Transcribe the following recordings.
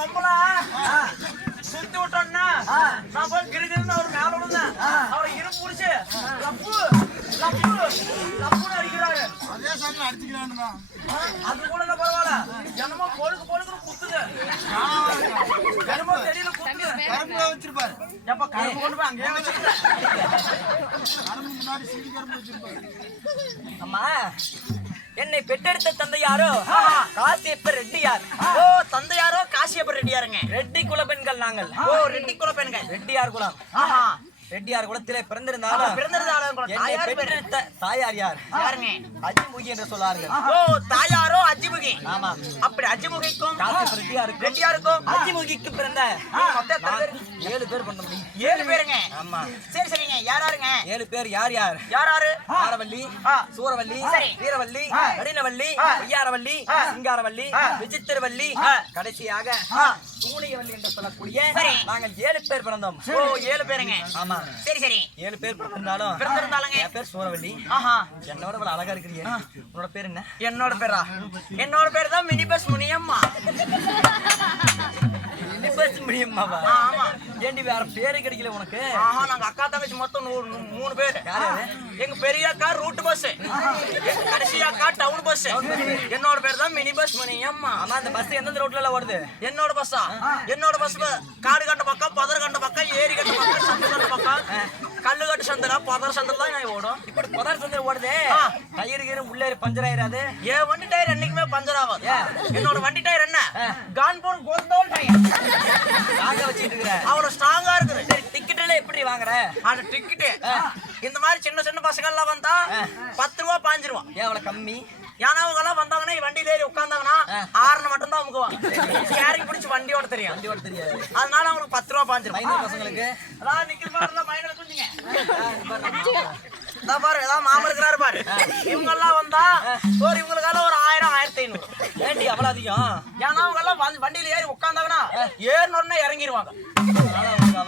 பொம்பளை சுத்தி விட்டோம்னா நான் போய் கிருகிருன்னு அவர் மேல விழுந்தேன். அவரை இரும்பு பிடிச்சு. லப்பு லப்பு லப்புன்னு அடிக்கிறாரு. அதே சாமி அடிச்சுக்கலான்னு தான் அது கூட இல்ல பரவாயில்ல. என்னமோ பொழுது பொழுதுன்னு குத்துது. என்னமோ தெரியல குத்துது. கரும்புல வச்சிருப்பாரு. எப்ப கரும்பு கொண்டு போய் அங்கேயே வச்சுக்கிட்டேன். கரும்பு முன்னாடி சிடி கரும்பு வச்சிருப்பாரு. அம்மா என்னை பெற்றெடுத்த தந்தையாரோ? காசியப்பர் ரெட்டியார். ஓ தந்தையாரோ? காசியப்பர் ரெட்டியாருங்க ரெட்டி குல பெண்கள் நாங்கள். ஓ ரெட்டி குல பெண்கள். ரெட்டியார் குலம். ஆஹா. ரெட்டியார் குலத்திலே பிறந்திருந்தாலும் பிறந்திருந்தாலும் தாயார் யார் யாருங்க? அஜிமுகி என்று சொல்லார்கள். ஓ தாயாரோ அஜிமுகி? ஆமா. அப்படி அஜிமுகிக்கும்? காசியப்பர் ரெட்டியாருக்கு ரெட்டியாருக்கும்? அஜிமுகிக்கு பிறந்த? ஏழு பேர் பண்ண ஏழு பேருங்க? ஆமா. சரி சரிங்க. யாராருங்க? ஏழு பேர் யார் யார்? யாராரு? ஆரவல்லி ஆ. சூரவல்லி சரி. வீரவல்லி கடினவல்லி ஐயாரவல்லி சிங்காரவல்லி விசித்திரவல்லி கடைசியாக என்று சொல்லக்கூடிய. நாங்கள் ஏழு பேர் பிறந்தோம். ஓ ஏழு பேருங்க. ஆமா. சரி சரி. ஏழு பேர் பிறந்திருந்தாலும் பிறந்திருந்தாலுங்க. என் பேர் சூரவல்லி. ஆஹா. என்னோட இவ்வளவு அழகா இருக்கிறீங்க. உன்னோட பேர் என்ன? என்னோட பேரா? என்னோட பேர் தான் மினி பஸ் முனியம்மா. நிபஸ் முடியுமாவா ஏண்டி வேற பேரு கிடைக்கல உனக்கு? ஆஹா நாங்க அக்கா தங்கச்சி மொத்தம் நூறு மூணு பேர்? எங்க பெரிய அக்கா ரூட் பஸ் கடைசி அக்கா டவுன் பஸ் என்னோட பேர் தான் மினி பஸ் முனியம்மா ஆமா அந்த பஸ் எந்தெந்த ரோட்ல எல்லாம் ஓடுது? என்னோட பஸ்ஸா என்னோட பஸ் காடு கண்ட பக்கம் பதர் கண்ட பக்கம் ஏரி கண்ட பக்கம் சந்து கண்ட பக்கம் சந்திர தான் நான் ஓடும். இப்படி புதர் சந்தர் ஓடுதே. டயரு கீரு உள்ளே பஞ்சர் ஆயிராது என் வண்டி டயர் என்னைக்குமே பஞ்சர் ஆகாது. ஏன்? என்னோட வண்டி டயர் என்ன? கான்போன் கோந்தோல் டயர். நாங்க வச்சிட்டு இருக்கிற. அவ்வளவு ஸ்ட்ராங்கா இருக்குது. சரி டிக்கெட் எல்லாம் எப்படி வாங்குற? அந்த டிக்கெட்டு. இந்த மாதிரி சின்ன சின்ன பசங்க எல்லாம் வந்தா பத்து ரூபா பாஞ்சு ரூபா. ஏன் அவ்வளவு கம்மி? ஏன்னா அவங்க எல்லாம் வந்தாங்கன்னா வண்டியில ஏறி உட்காந்தாங்கன்னா ஆறுன மட்டும் தான் அமுக்குவான் ஸ்டேரிங் பிடிச்சி வண்டி ஓட தெரியும் வண்டி ஓட்ட தெரியாது. அதனால அவங்களுக்கு பத்து ரூபா பாஞ்சு ரூபா. பசங்களுக்கு? அதான் நிக்கிற மாதிரி மைனர் பாரு ஏதாவது மாமா இருக்கிறாரு பாரு. இவங்க எல்லாம் வந்தா ஒரு இவங்களுக்கால ஒரு ஆயிரம் ஆயிரத்தி ஐநூறு. ஏண்டி அவ்வளவு அதிகம்? ஏன்னா அவங்க எல்லாம் வண்டியில ஏறி உட்காந்தாங்கன்னா ஏறினோடனே இறங்கிடுவாங்க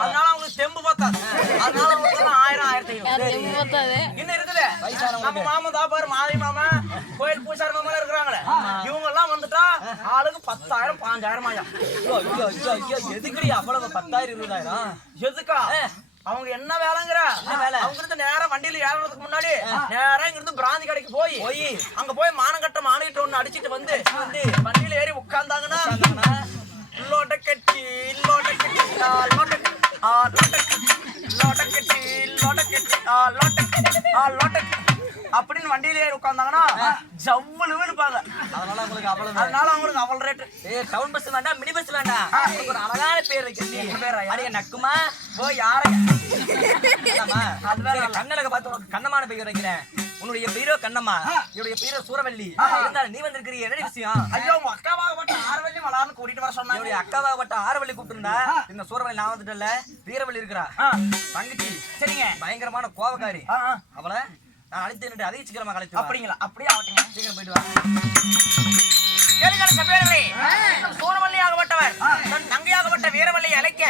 அதனால அவங்களுக்கு தெம்பு பத்தாது. அதனால அவங்களுக்கு ஆயிரம் ஆயிரத்தி ஐநூறு. இன்னும் இருக்குது. நம்ம மாமா தான் பாரு மாதி மாமா கோயில் பூசாரி மாமா இருக்கிறாங்களே. இவங்க எல்லாம் வந்துட்டா ஆளுக்கு பத்தாயிரம் பாஞ்சாயிரம் ஆயிரம். எதுக்குடி அவ்வளவு பத்தாயிரம் இருபதாயிரம்? எதுக்கா? அவங்க என்ன வேலைங்கிற? வேலை? அவங்க இருந்து நேரா வண்டியில ஏறதுக்கு முன்னாடி நேரா இங்க இருந்து பிராந்தி கடைக்கு போய் போய். அங்க போய் மானங்கட்ட மானிட்டு ஒண்ணு அடிச்சிட்டு வந்து வந்து வண்டியில ஏறி உட்கார்ந்தாங்கன்னா உட்கார்ந்தாங்கன்னா, லோட்ட கட்டி லோட்ட கட்டி லோட்ட லோட்ட கட்டி, லோட்ட கட்டி லோட்ட கட்டி. அப்படின்னு வண்டியில ஏறி உட்கார்ந்தாங்கன்னா ஜவ்வுன்னு இருப்பாங்க அதனால உங்களுக்கு அவ்வளவு அதனால அவங்களுக்கு அவ்வளவு ரேட்டு ஏ டவுன் பஸ் வேண்டாம் மினி பஸ் வேண்டாம் ஒரு அழகான பேர் வைக்கிறீங்க பேரா? அடைய நக்குமா? போய் யாரை? அது வேற சரி, கண்ணழக பார்த்து உனக்கு கண்ணமான பேர் வைக்கிறேன். உன்னுடைய பேரோ கண்ணம்மா? என்னுடைய பேரோ சூரவல்லி. இருந்தாலும் நீ வந்திருக்கிறீ என்ன விஷயம்? ஐயோ உங்க அக்காவாகப்பட்ட ஆரவல்லி மலார்னு கூட்டிட்டு வர சொன்னாங்க. என்னுடைய அக்காவாகப்பட்ட ஆரவள்ளி கூப்பிட்டுருந்தா இந்த சூரவள்ளி நான் வந்துட்டல வீரவள்ளி இருக்கிறா. தங்கச்சி சரிங்க. பயங்கரமான கோவக்காரி. அவளை நான் அழைத்து அதையும் சீக்கிரமா கலைச்சு அப்படிங்களா? அப்படியே ஆகட்டும் சீக்கிரம் போயிட்டு வாங்க கேளுங்கள் சபையாளர்களே சூரமல்லி ஆகப்பட்டவர் தன் தங்கையாகப்பட்ட வீரமல்லியை அழைக்க